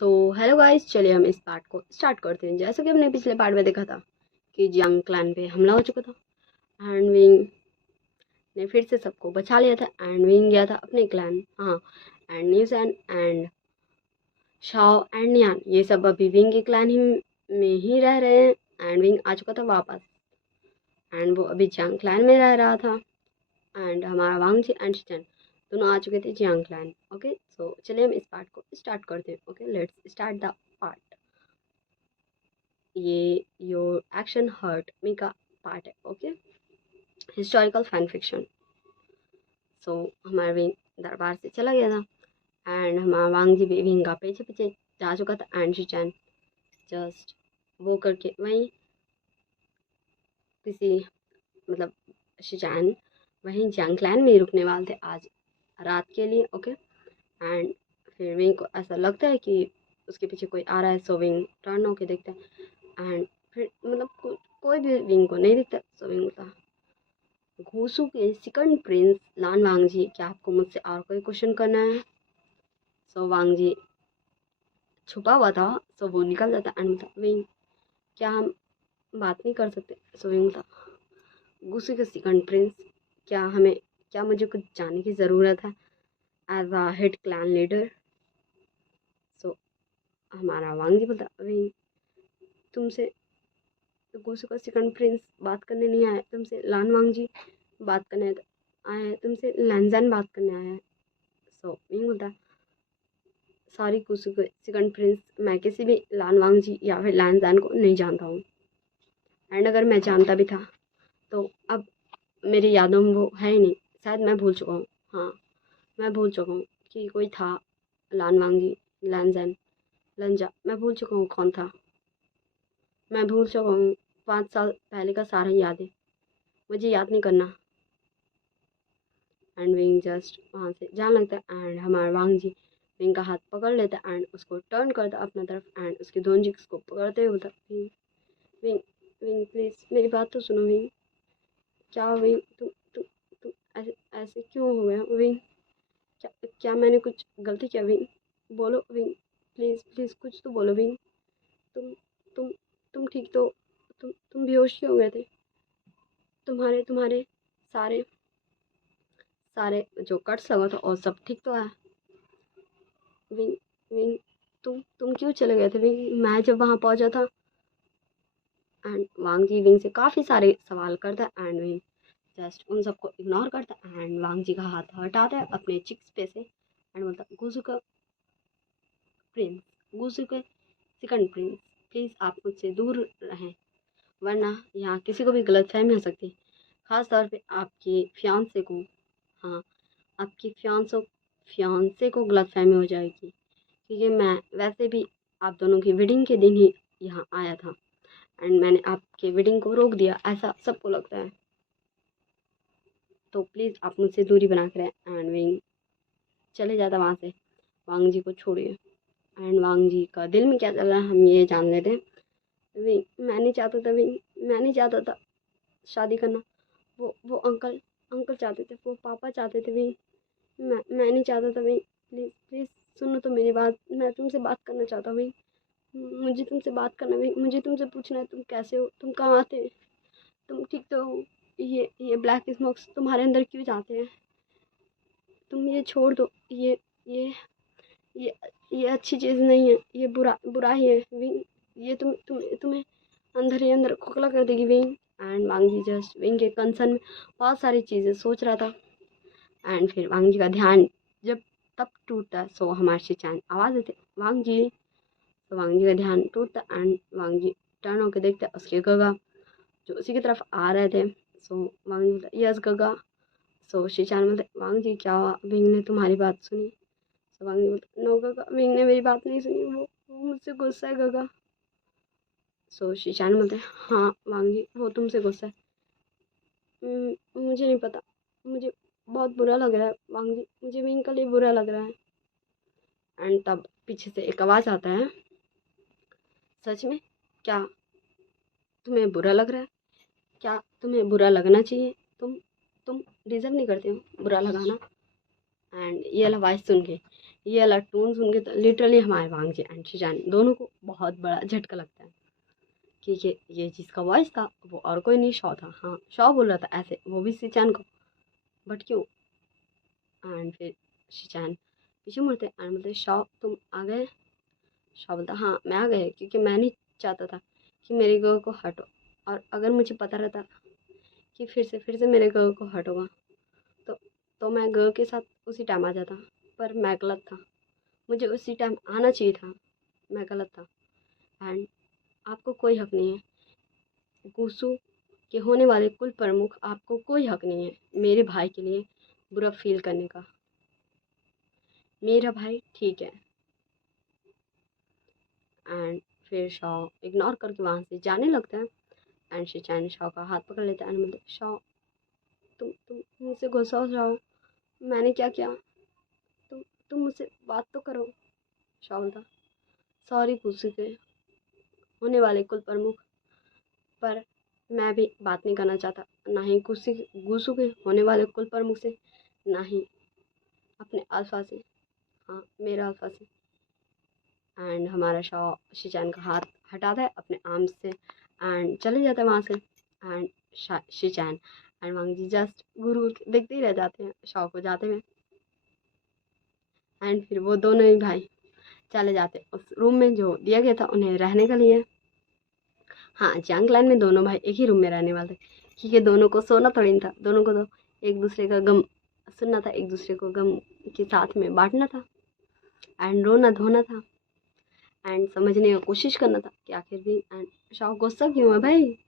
So hello guys, चलिए हम इस पार्ट को स्टार्ट करते हैं। जैसा कि हमने पिछले पार्ट में देखा था कि जियांग क्लैन पे हमला हो चुका था एंड विंग ने फिर से सबको बचा लिया था एंड विंग गया था अपने क्लैन, हाँ, एंड न्यूज़ैन एंड शाओ एंड नियान ये सब अभी विंग के क्लैन ही में ही रह रहे हैं। एंड विंग आ चुका था वापस एंड वो अभी जियांग क्लैन में रह रहा था एंड हमारा वांग जी एंड शिचन दोनों आ चुके थे जियांग क्लैन। ओके, सो चलिए हम इस पार्ट को स्टार्ट करते हैं। Okay, let's start the part. ये योर एक्शन हर्ट मी का पार्ट है। Okay, historical fan fiction. So हमारा विंग दरबार से चला गया था एंड हमारा वांग जी भी विंग का पीछे पीछे जा चुका था एंड शिचैन जस्ट वो करके वहीं किसी मतलब शिचैन वहीं जियांग क्लैन में ही रुकने वाले थे आज रात के लिए। ओके, एंड फिर विंग को ऐसा लगता है कि उसके पीछे कोई आ रहा है, सो विंग टर्न होके देखता है एंड फिर मतलब कोई भी विंग को नहीं दिखता। सो विंग बोलता, घूसू के सेकंड प्रिंस लान वांग जी, क्या आपको मुझसे और कोई क्वेश्चन करना है? सो वांग जी छुपा हुआ था, सो वो निकल जाता एंड बोलता, विंग क्या हम बात नहीं कर सकते? सो विंग बोलता, घूसू के सेकंड प्रिंस, क्या मुझे कुछ जानने की ज़रूरत है as a head clan leader? So हमारा वांग जी बोलता, विंग तुमसे घूसू का सेकंड प्रिंस बात करने नहीं आया, तुमसे लान वांग जी बात करने आया है, तुमसे लैंजन बात करने आया है। सो विंग बोलता, सॉरी कुसु सेकंड प्रिंस, मैं किसी भी लान वांग जी या फिर लैंजान को नहीं जानता हूँ एंड अगर मैं जानता भी था तो अब मेरी यादों में वो है ही नहीं, शायद मैं भूल चुका हूँ। हाँ, मैं भूल चुका हूँ कि कोई था लान वांग जी, लैंजन, लंजा, मैं भूल चुका हूँ कौन था। मैं भूल चुका हूँ 5 साल पहले का सारा याद है, मुझे याद नहीं करना। एंड विंग जस्ट वहाँ से जाने लगता है एंड हमारा वांग जी विंग का हाथ पकड़ लेता है एंड उसको टर्न करता अपना तरफ एंड उसके दोनों जिग्स को पकड़ते हुए बोलता, विंग विंग विंग प्लीज़ मेरी बात तो सुनो विंग। क्या विंग, तुम ऐसे ऐसे क्यों हो गया विंग? क्या क्या मैंने कुछ गलती किया विंग? बोलो विंग, प्लीज़ प्लीज़ कुछ तो बोलो विंग। तुम तुम तुम ठीक तो, तुम बेहोश क्यों हो गए थे? तुम्हारे तुम्हारे सारे सारे जो कट्स लगा था और सब ठीक तो है विंग? विंग तुम क्यों चले गए थे विंग, मैं जब वहाँ पहुँचा था? एंड वांग जी विंग से काफ़ी सारे सवाल करता है एंड विंग जस्ट उन सबको इग्नोर करता है एंड वांग जी का हाथ हटाता है अपने चिक्स पे से एंड बोलता, गुजू का प्रिंस, गुजू के सेकंड प्रिंस, प्लीज़ आप मुझसे दूर रहें वरना यहाँ किसी को भी गलतफहमी हो सकती है, ख़ास तौर पे आपकी फियांसे को। हाँ, आपकी फियांसे को गलतफहमी हो जाएगी क्योंकि मैं वैसे भी आप दोनों की वेडिंग के दिन ही यहाँ आया था एंड मैंने आपके वेडिंग को रोक दिया, ऐसा सबको लगता है, तो प्लीज़ आप मुझसे दूरी बना कर रहें। एंड विंग चले जाता वहाँ से, वांग जी को छोड़िए। एंड वांग जी का दिल में क्या चल रहा है हम ये जान लेते हैं। विंग मैं नहीं चाहता था, विंग मैं नहीं चाहता था शादी करना, वो अंकल अंकल चाहते थे, वो पापा चाहते थे विंग, मैं नहीं चाहता था विंग, प्लीज़ प्लीज़ सुनो तो मेरी बात, मैं तुमसे बात करना चाहता हूँ विंग, मुझे तुमसे बात करना विंग, मुझे तुमसे पूछना है तुम कैसे हो, तुम कहाँ थे, तुम ठीक तो हो? ये ब्लैक स्मोक्स तुम्हारे अंदर क्यों जाते हैं? तुम ये छोड़ दो, ये ये ये अच्छी चीज़ नहीं है, ये बुरा ही है विंग, ये तुम्हें अंदर ही अंदर खोखला कर देगी विंग। एंड वांग जी जस्ट विंग के कंसर्न में बहुत सारी चीज़ें सोच रहा था एंड फिर वांग जी का ध्यान जब तब टूटता, सो हमारे शिचान आवाज़ देते, वांग जी। तो वांग जी का ध्यान टूटता एंड वांग जी टर्न होकर देखते उसके गगा जो उसी की तरफ आ रहे थे। सो वांग जी बोलता, यस गगा। सो शिचान बोलते, वांग जी क्या हुआ, विंग ने तुम्हारी बात सुनी? सो वांग जी बोलते, नो गगा, विंग ने मेरी बात नहीं सुनी, वो मुझसे गुस्सा है गगा। सो शिचान बोलते, हाँ वांग जी वो तुमसे गुस्सा है। मुझे नहीं पता, मुझे बहुत बुरा लग रहा है वांग जी, मुझे विंग के लिए बुरा लग रहा है। एंड तब पीछे से एक आवाज़ आता है, सच में क्या तुम्हें बुरा लग रहा है? क्या तुम्हें बुरा लगना चाहिए? तुम डिज़र्व नहीं करते हो बुरा लगाना। एंड ये आवाज़ सुन के ये वाला टोन सुन के तो लिटरली हमारे वांगजी एंड शिजान दोनों को बहुत बड़ा झटका लगता है कि ये जिसका वॉइस था वो और कोई नहीं, शॉ था। हाँ, शॉ बोल रहा था ऐसे, वो भी शिजान को, बट क्यों। एंड फिर शिजान पीछे मुड़ते एंड बोलते शॉ तुम आ गए। शॉ बोलता हाँ मैं आ गए, क्योंकि मैं नहीं चाहता था कि मेरी गर्ल को हटो, और अगर मुझे पता रहता कि फिर से मेरे गर्ल को हटोगा तो मैं गर्ल के साथ उसी टाइम आ जाता। पर मैं गलत था, मुझे उसी टाइम आना चाहिए था, मैं गलत था। एंड आपको कोई हक नहीं है, गुस्सू के होने वाले कुल प्रमुख, आपको कोई हक नहीं है मेरे भाई के लिए बुरा फील करने का। मेरा भाई ठीक है। एंड फिर शॉ इग्नोर करके वहाँ से जाने लगता है। एंड शिचान शॉ का हाथ पकड़ लेता है एंड बोलते शॉ तुम मुझसे गुस्सा हो जाओ, मैंने क्या किया, तुम तुम मुझसे बात तो करो। शॉ बोलता सॉरी गुस्से के होने वाले कुल प्रमुख, पर मैं भी बात नहीं करना चाहता, ना ही गुस्सू के होने वाले कुल प्रमुख से, ना ही अपने अल्फा से, हाँ मेरा अल्फा से। एंड हमारा शॉ शिचान का हाथ हटाता है अपने आर्म से एंड चले जाता है वहाँ से। एंड शिचान एंड वांगजी जस्ट गुरु देखते ही रह जाते हैं शॉ को जाते हुए। एंड फिर वो दोनों ही भाई चले जाते हैं उस रूम में जो दिया गया था उन्हें रहने के लिए। हाँ, जंगलैंड में दोनों भाई एक ही रूम में रहने वाले थे, क्योंकि दोनों को सोना थोड़ी ना था, दोनों को तो एक दूसरे का गम सुनना था, एक दूसरे को गम के साथ में बांटना था एंड रोना धोना था एंड समझने की कोशिश करना था कि आखिर भी। एंड शौक गुस्सा क्यों है भाई,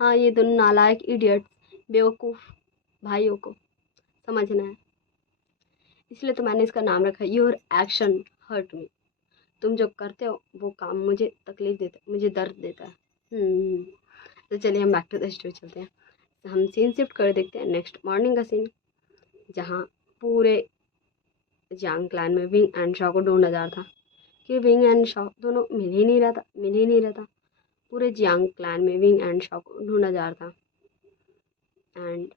हाँ ये दोनों नालायक इडियट बेवकूफ़ भाइयों को समझना है, इसलिए तो मैंने इसका नाम रखा है योर एक्शन हर्ट मी। तुम जो करते हो वो काम मुझे तकलीफ देता है, मुझे दर्द देता है। तो चलिए हम बैक टू द स्टोरी चलते हैं। तो हम सीन शिफ्ट कर देखते हैं नेक्स्ट मॉर्निंग का सीन, जहाँ पूरे यांग क्लैन में विंग एंड शॉ को ढूंढा जा रहा था कि विंग एंड शॉ दोनों मिल ही नहीं रहा था। पूरे जियांग क्लैन में विंग एंड शॉ को ढूंढा जा रहा था एंड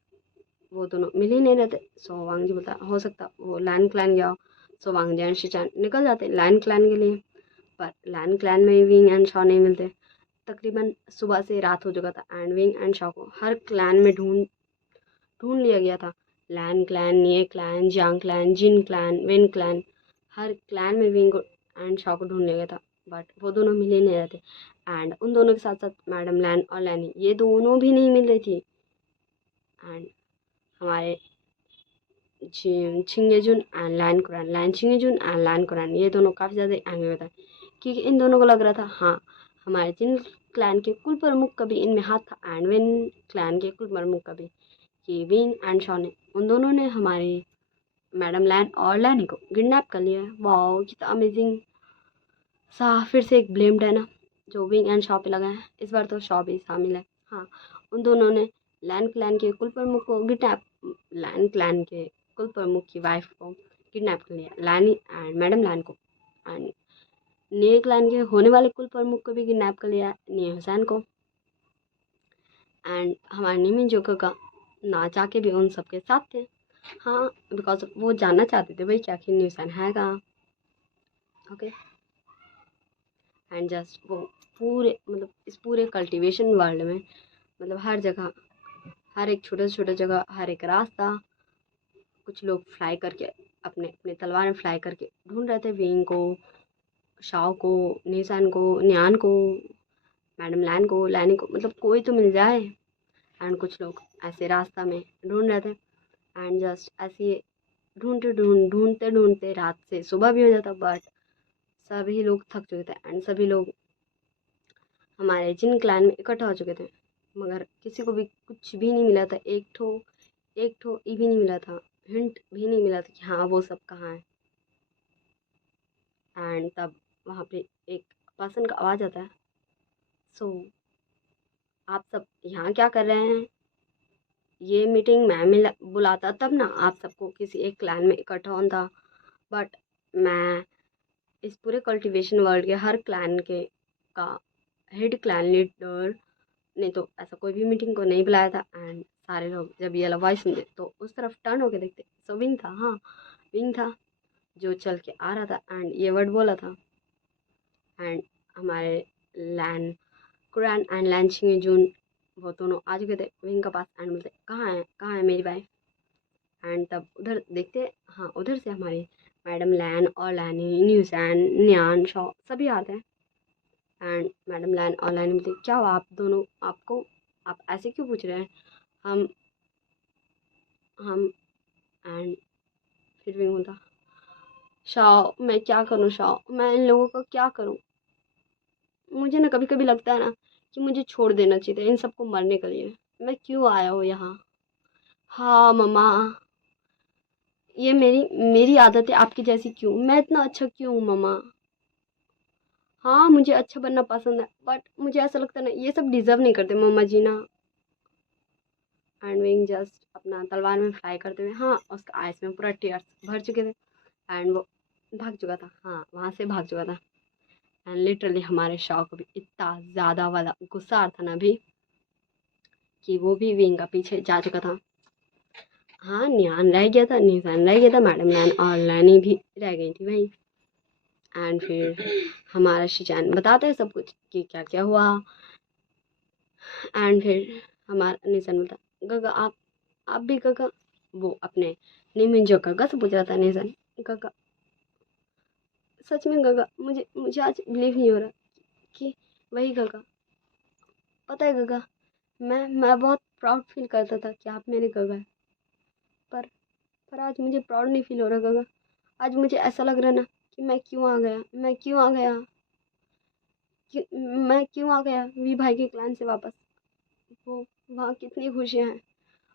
वो दोनों मिल ही नहीं रहते। सो वांगजी बोलता हो सकता वो लैन क्लैन गया हो। सो वांगजी एंड शिचान निकल जाते लैन क्लैन के लिए, पर लैन क्लैन में विंग एंड शॉ नहीं मिलते। तकरीबन सुबह से रात हो चुका था एंड विंग एंड शॉ को हर क्लैन में ढूंढ ढूंढ लिया गया था। लैन क्लैन, निये क्लैन, जियांग क्लैन, जिन क्लैन, विन क्लैन, हर क्लैन में विंग एंड शॉ को ढूंढ लिया गया था, बट वो दोनों मिल ही नहीं रहे थे। एंड उन दोनों के साथ साथ मैडम लैन और लैनी ये दोनों भी नहीं मिल रही थी। एंड हमारे छिंगेजुन एंड लैन छिंगेजुन एंड लैन कुरान ये दोनों काफ़ी ज़्यादा एंग्री होता है, क्योंकि इन दोनों को लग रहा था हाँ हमारे जिन क्लैन के कुल प्रमुख का भी इनमें हाथ था एंड विन क्लैन के कुल प्रमुख का भी, कि विन एंड शॉ ने उन दोनों ने हमारी मैडम लैन और लैनी को किडनैप कर लिया है। वाओ कितना अमेजिंग सा फिर से एक ब्लेम्ड है ना जो विंग एंड शॉ पे लगा है, इस बार तो शॉ भी शामिल है। हाँ, उन दोनों ने लैन क्लैन के कुल प्रमुख को किडनैप लैन क्लैन के कुल प्रमुख की वाइफ को किडनैप कर लिया, लैनी एंड मैडम लैन को। एंड निये क्लैन के होने वाले कुल प्रमुख को भी किडनैप कर लिया, निये हुसैन को। एंड हमारे निमी जोकर का ना जाके भी उन सबके साथ थे। हाँ, बिकॉज वो जानना चाहते थे भाई कि आखिर निये हुसैन है कहाँ। ओके, एंड जस्ट वो पूरे मतलब इस पूरे कल्टीवेशन वर्ल्ड में मतलब हर जगह, हर एक छोटा जगह, हर एक रास्ता, कुछ लोग फ्लाई करके अपने अपने तलवार में फ्लाई करके ढूंढ रहे थे विंग को, शाओ को, निशान को, न्यान को, मैडम लैन को, लैनी को, मतलब कोई तो मिल जाए। एंड कुछ लोग ऐसे रास्ता में ढूंढ रहे थे एंड जस्ट ऐसे ढूंढते ढूंढते रात से सुबह भी हो जाता, बट सभी लोग थक चुके थे एंड सभी लोग हमारे जिन क्लैन में इकट्ठा हो चुके थे, मगर किसी को भी कुछ भी नहीं मिला था, एक ठो ई भी नहीं मिला था, हिंट भी नहीं मिला था कि हाँ वो सब कहाँ है। एंड तब वहाँ पे एक पर्सन का आवाज़ आता है, सो आप सब यहाँ क्या कर रहे हैं, ये मीटिंग मैं बुलाता तब ना आप सबको किसी एक क्लैन में इकट्ठा होना था, बट मैं इस पूरे कल्टीवेशन वर्ल्ड के हर क्लैन के का हेड क्लैन लीडर ने तो ऐसा कोई भी मीटिंग को नहीं बुलाया था। एंड सारे लोग जब ये वाला वॉइस सुनते तो उस तरफ टर्न होके देखते, सो विंग था, हाँ विंग था। जो चल के आ रहा था एंड ये वर्ड बोला था। एंड हमारे लैन कुरान एंड लैन जून वो दोनों आ चुके थे विंग के पास एंड बोलते कहाँ है मेरी वाइफ। एंड तब उधर देखते, हाँ उधर से हमारी मैडम लैन और लैनी न्यूसैन न्यान शॉ सभी आते हैं। एंड मैडम लैन और लैनी बोलती क्या हुआ आप दोनों, आपको आप ऐसे क्यों पूछ रहे हैं। हम हम एंड फिर भी बोलता शाओ मैं क्या करूँ, शाओ मैं इन लोगों को क्या करूँ। मुझे ना कभी कभी लगता है ना कि मुझे छोड़ देना चाहिए इन सबको मरने के लिए। मैं क्यों आया हूँ यहाँ। हाँ मम्मा, ये मेरी मेरी आदत है आपकी जैसी क्यों, मैं इतना अच्छा क्यों हूँ मम्मा। हाँ मुझे अच्छा बनना पसंद है बट मुझे ऐसा लगता है ना ये सब डिजर्व नहीं करते मम्मा जी ना। एंड विंग जस्ट अपना तलवार में फ्राई करते हुए, हाँ उसका आइस में पूरा टीयर्स भर चुके थे एंड वो भाग चुका था, हाँ वहाँ से भाग चुका था। एंड लिटरली हमारे शॉ को भी इतना ज़्यादा वाला गुस्सा आ रहा था ना अभी कि वो भी विंग का पीछे जा चुका था। हाँ नियान रह गया था, निशान रह गया था, मैडम लैन और लैनी भी रह गई थी वहीं। एंड फिर हमारा शिजान बताता है सब कुछ कि क्या क्या हुआ। एंड फिर हमारा निशान बोलता गगा आप भी गगा, वो अपने निमिन जो गगा से पूछ रहा था निशान। गगा सच में गगा, मुझे मुझे आज बिलीव नहीं हो रहा कि वही गगा। पता है गगा, मैं बहुत प्राउड फील करता था कि आप मेरे गगा हैं, पर पर आज मुझे प्राउड नहीं फील हो रहा गगा। आज मुझे ऐसा लग रहा है ना कि मैं क्यों आ गया, मैं क्यों आ गया, मैं क्यों आ गया वी भाई के क्लान से वापस। वो वहाँ कितनी खुशियाँ हैं,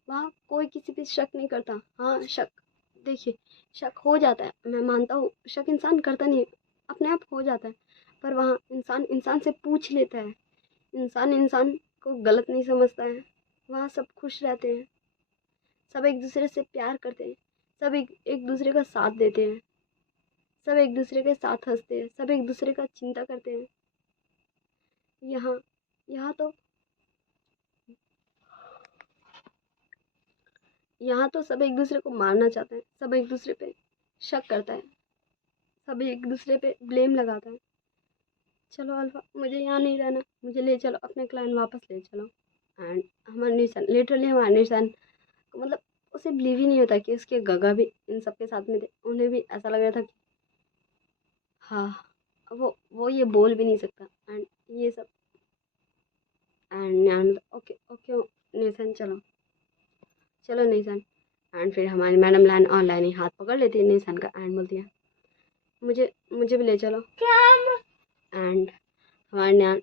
वहाँ कोई किसी पे शक नहीं करता। हाँ शक, देखिए शक हो जाता है, मैं मानता हूँ शक इंसान करता नहीं है, अपने आप हो जाता है, पर वहाँ इंसान इंसान से पूछ लेता है, इंसान इंसान को गलत नहीं समझता है। वहाँ सब खुश रहते हैं, सब एक दूसरे से प्यार करते हैं, सब एक दूसरे का साथ देते हैं, सब एक दूसरे के साथ हंसते हैं, सब एक दूसरे का चिंता करते हैं। यहाँ यहाँ तो यहाँ तो सब एक दूसरे को मारना चाहते हैं, सब एक दूसरे पे शक करता है, सब एक दूसरे पे ब्लेम लगाता है। चलो अल्फा मुझे यहाँ नहीं रहना, मुझे ले चलो अपने क्लाइंट वापस ले चलो। एंड हमारे निशान लिटरली हमारे निशान को मतलब उसे बिलीव ही नहीं होता कि उसके गगा भी इन सबके साथ में थे। उन्हें भी ऐसा लग रहा था कि हाँ वो ये बोल भी नहीं सकता एंड ये सब। एंड ओके ओके निशान चलो चलो निशान। एंड फिर हमारी मैडम लाइन ऑनलाइन ही हाथ पकड़ लेती है निशान का एंड बोलती है मुझे मुझे भी ले चलो। एंड हमारे न्यान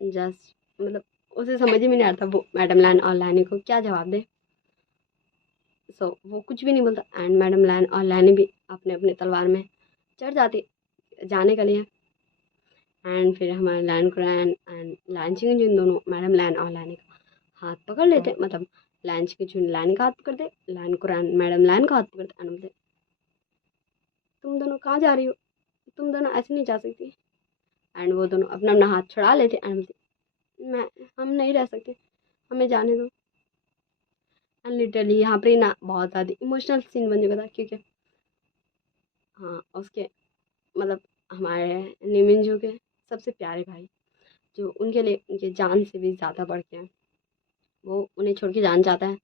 जस्ट मतलब उसे समझ ही में नहीं आता वो मैडम लाइन और लानी को क्या जवाब दे। सो वो कुछ भी नहीं बोलता एंड मैडम लाइन और लानी भी अपने अपने तलवार में चढ़ जाती जाने के लिए। एंड फिर हमारे लाइन कुरान एंड लाइन चिंग जिन दोनों मैडम लाइन और लानी का हाथ पकड़ लेते, मतलब लाइन चिंग जुन लाइन का हाथ पकड़ते, लाइन कुरान मैडम लाइन का हाथ पकड़ते एंड बोलते तुम दोनों कहाँ जा रही हो, तुम दोनों ऐसे नहीं जा सकती। एंड वो दोनों अपना अपना हाथ छुड़ा लेते एंड बोलते मैं हम नहीं रह सकते, हमें जाने दो। एंड लिटरली यहाँ पर ही ना बहुत ज़्यादा इमोशनल सीन बन चुका था क्योंकि हाँ उसके मतलब हमारे निमिंजू के सबसे प्यारे भाई जो उनके लिए उनके जान से भी ज़्यादा बढ़ के हैं, वो उन्हें छोड़ के जान जाता है।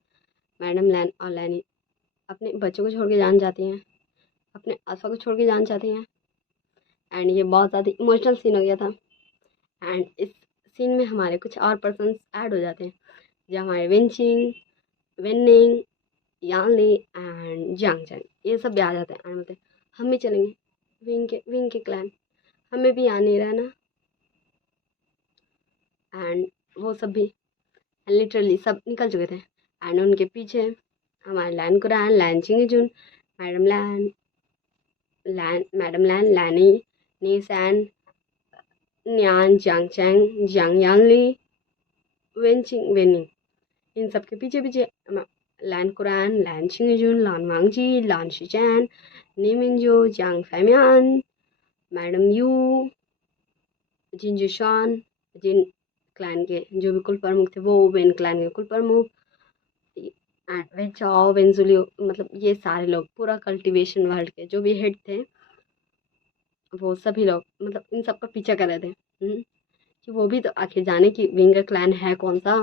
मैडम लैन और लैनी अपने बच्चों को छोड़ के जान जाती हैं, अपने अल्फा को छोड़ के जान जाती हैं। एंड ये बहुत ज़्यादा इमोशनल सीन हो गया था। एंड इस सीन में हमारे कुछ और पर्सन्स ऐड हो जाते हैं जो हमारे विंचिंग विनिंग यानली एंड जांग जांग ये सब भी आ जाते हैं एंड बोलते हैं हम भी चलेंगे विंग के क्लैन, हमें भी यहाँ नहीं रहना। एंड वो सब भी लिटरली सब निकल चुके थे एंड उनके पीछे हमारे लैन कुरान Lan चिंगजुन madam Lan madam Lan लैनी नीसैन न्यान जांग चैंग जांग यानली वेनचिंग वेनिंग इन सब के पीछे पीछे लैन कुरान लैन चिंगजुन Lan Wangji Lan Xichen Nie Mingjue Jiang Fengmian madam Yu Jin Zixuan Jin clan के जो भी कुल प्रमुख थे वो वेन क्लैन के कुल प्रमुख एंड वेंचाओ वेंजुलियो, मतलब ये सारे लोग पूरा कल्टीवेशन वर्ल्ड के जो भी हेड थे वो सभी लोग मतलब इन सबका पीछा कर रहे थे। कि वो भी तो आखिर जाने कि विंग का क्लैन है कौन सा।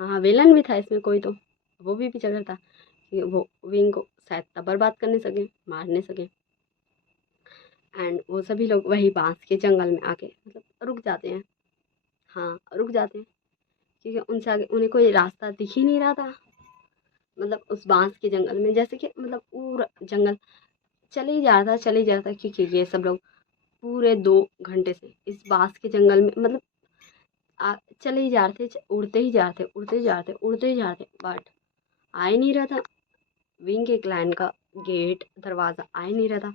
हाँ विलन भी था इसमें कोई तो, वो भी पीछा करता कि वो विंग को शायद तब बर्बाद करने सके, मारने सके। एंड वो सभी लोग वही बांस के जंगल में आके मतलब रुक जाते हैं। हाँ रुक जाते हैं क्योंकि उनसे आगे उन्हें कोई रास्ता दिख ही नहीं रहा था। मतलब उस बांस के जंगल में जैसे कि मतलब पूरा जंगल चले ही जा रहा था, चले ही जा रहा था, क्योंकि ये सब लोग पूरे 2 घंटे से इस बांस के जंगल में मतलब चले ही जा रहे थे, उड़ते ही जा रहे थे, उड़ते ही जा रहे थे, उड़ते ही जा रहे थे, बट आ ही नहीं रहा था विंग के क्लैन का गेट, दरवाज़ा आ ही नहीं रहा था।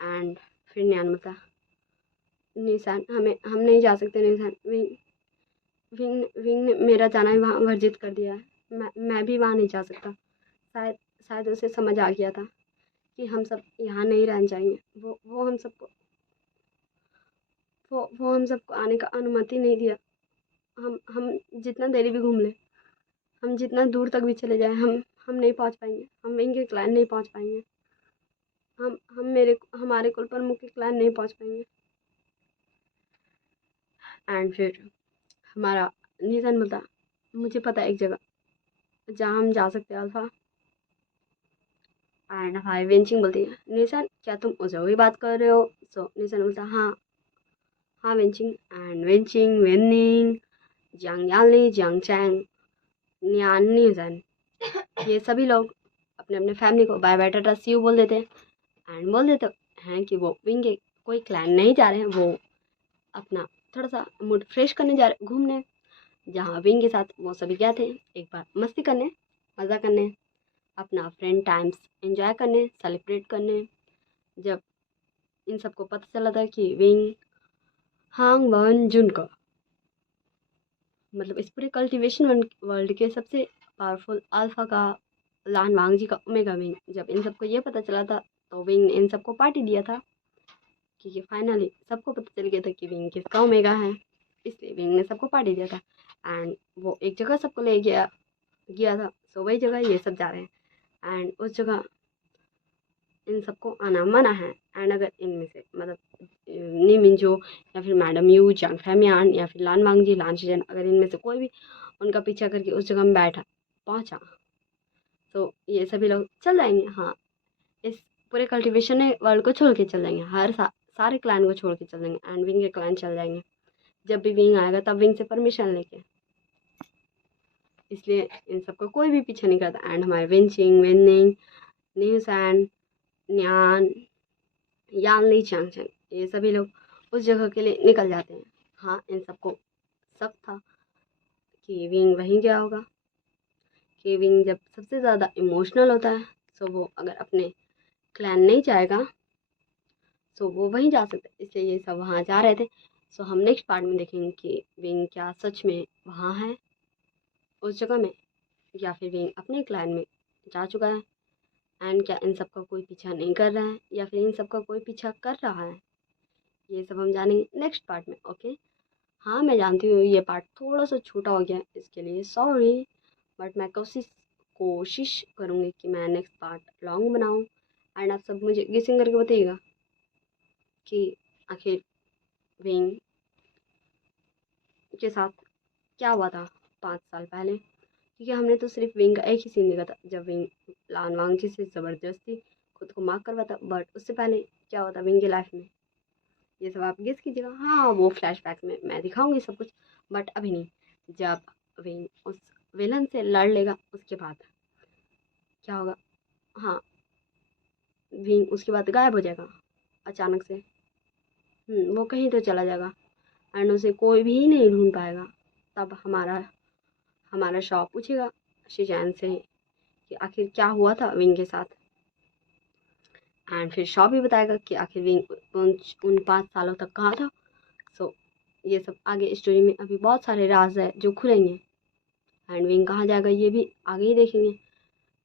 एंड फिर न्यान बोलता, निशान हम नहीं जा सकते निशान, विंग विंग विंग ने मेरा जाना ही वहाँ वर्जित कर दिया है, मैं भी वहाँ नहीं जा सकता। शायद शायद उसे समझ आ गया था कि हम सब यहाँ नहीं रहना चाहिए। वो हम सबको वो हम सबको आने का अनुमति नहीं दिया। हम जितना देरी भी घूम ले, हम जितना दूर तक भी चले जाएं, हम नहीं पहुंच पाएंगे, हम विंग के क्लैन नहीं पहुंच पाएंगे, हम मेरे हमारे कुल प्रमुख के क्लैन नहीं पहुंच पाएंगे। एंड फिर हमारा निशान बोलता, मुझे पता है एक जगह जहाँ हम जा सकते हैं अल्फा। एंड हमारी वेंचिंग बोलती है, निशान क्या तुम उस जगह की बात कर रहे हो? सो निशान बोलता, हाँ हाँ Wen Qing. And Wen Qing, Wen Ning, Jiang Yanli, Jiang Cheng, न्यान निशान, ये सभी लोग अपने अपने फैमिली को bye bye Tata see you बोल देते हैं। एंड बोल देते हैं कि वो विंग के कोई क्लैन नहीं जा रहे हैं, वो अपना थोड़ा सा मूड फ्रेश करने जा रहे घूमने, जहाँ विंग के साथ वो सभी गए थे एक बार मस्ती करने, मज़ा करने, अपना फ्रेंड टाइम्स एंजॉय करने, सेलिब्रेट करने। जब इन सबको पता चला था कि विंग हांग वन जुन का मतलब इस पूरे कल्टीवेशन वर्ल्ड के सबसे पावरफुल अल्फा का लान वांग जी का ओमेगा विंग, जब इन सबको ये पता चला था तो विंग ने इन सबको पार्टी दिया था, क्योंकि फाइनली सबको पता चल गया था कि विंग किसका ओमेगा है, इसलिए विंग ने सबको पार्टी दिया था। एंड वो एक जगह सबको ले गया गया था, सो वही जगह ये सब जा रहे हैं। एंड उस जगह इन सबको आना मना है। एंड अगर इनमें से मतलब नी मिंजो या फिर मैडम यू, जंग फैमियान या फिर लान वांग जी, लान शिजन, अगर इनमें से कोई भी उनका पीछा करके उस जगह में बैठा पहुंचा तो ये सभी लोग चल जाएंगे। हाँ इस पूरे कल्टीवेशन वर्ल्ड को छोड़ के चल जाएंगे, सारे क्लैन को छोड़ के चल जाएंगे एंड विंग के क्लैन चल जाएंगे। जब भी विंग आएगा तब विंग से परमिशन लेके, इसलिए इन सबको कोई भी पीछा नहीं करता। एंड हमारे विंचिंग, विनिंग, न्यूसैन, न्यान, यान ली, चांग चांग, ये सभी लोग उस जगह के लिए निकल जाते हैं। हाँ इन सबको शक था कि विंग वहीं गया होगा, कि विंग जब सबसे ज़्यादा इमोशनल होता है तो वो अगर अपने क्लैन नहीं जाएगा सो वो वहीं जा सकते, इसलिए ये सब वहाँ जा रहे थे। सो हम नेक्स्ट पार्ट में देखेंगे कि विंग क्या सच में वहाँ है उस जगह में, या फिर विंग अपने क्लैन में जा चुका है। एंड क्या इन सबका कोई पीछा नहीं कर रहा है या फिर इन सबका कोई पीछा कर रहा है, ये सब हम जानेंगे नेक्स्ट पार्ट में। ओके हाँ मैं जानती हूँ ये पार्ट थोड़ा सा छोटा हो गया, इसके लिए सॉरी, बट मैं कोशिश करूँगी कि मैं नेक्स्ट पार्ट लॉन्ग बनाऊँ। एंड आप सब मुझे गेसिंग करके बताइएगा कि आखिर विंग के साथ क्या हुआ था 5 साल पहले, क्योंकि हमने तो सिर्फ विंग का एक ही सीन देखा था जब विंग लान वांग जी से ज़बरदस्ती खुद को मार्क करवाता, बट उससे पहले क्या हुआ था विंग की लाइफ में, ये सब आप गेस कीजिएगा। हाँ वो फ्लैशबैक में मैं दिखाऊंगी सब कुछ, बट अभी नहीं। जब विंग उस विलन से लड़ लेगा उसके बाद क्या होगा, हाँ विंग उसके बाद गायब हो जाएगा अचानक से। वो कहीं तो चला जाएगा एंड उसे कोई भी नहीं ढूंढ पाएगा। तब हमारा हमारा शॉप पूछेगा शिजैन से कि आखिर क्या हुआ था विंग के साथ, एंड फिर शॉप भी बताएगा कि आखिर विंग उन 5 सालों तक कहाँ था। सो ये सब आगे स्टोरी में अभी बहुत सारे राज है जो खुलेंगे, एंड विंग कहाँ जाएगा ये भी आगे ही देखेंगे,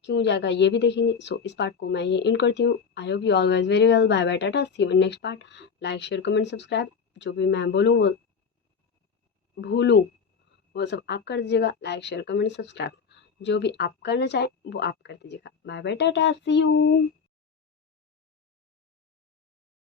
क्यों जाएगा ये भी देखेंगे। सो इस पार्ट को मैं ये इन करती हूँ। I hope you always very well, bye bye Tata, see you in next part. Like share comment subscribe, जो भी मैं बोलूँ वो भूलूँ वो सब आप कर दीजिएगा, लाइक शेयर कमेंट सब्सक्राइब। जो भी आप करना चाहें वो आप कर दीजिएगा। Bye bye, Tata, see you.